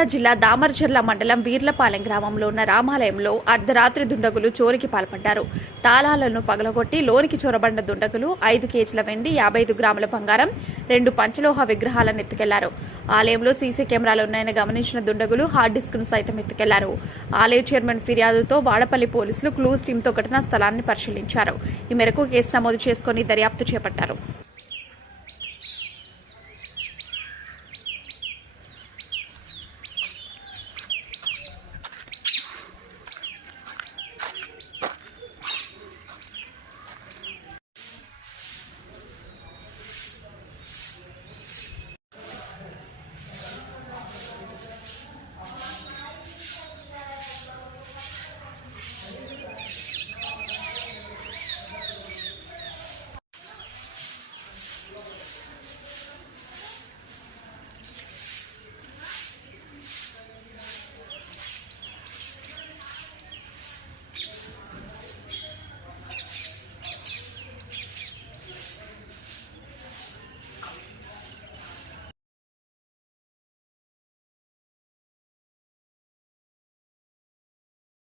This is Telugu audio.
నల్గొండ జిల్లా దామరచర్ల మండలం వీర్లపాలెం గ్రామంలో ఉన్న రామాలయంలో అర్ధరాత్రి దుండగులు చోరికి పాల్పడ్డారు. తాళాలను పగలగొట్టి లోనికి చొరబడిన దుండగులు 5 కేజీల వెండి, 55 గ్రాముల బంగారం, 2 పంచలోహ విగ్రహాలను ఎత్తుకెళ్లారు. ఆలయంలో సీసీ కెమెరాలు ఉన్నాయని గమనించిన దుండగులు హార్డ్ డిస్క్ ను సైతం ఎత్తుకెళ్లారు. ఆలయ చైర్మన్ ఫిర్యాదుతో వాడపల్లి పోలీసులు క్లూస్ టీంతో ఘటనా స్థలాన్ని పరిశీలించారు. ఈ మేరకు కేసు నమోదు చేసుకుని దర్యాప్తు చేపట్టారు.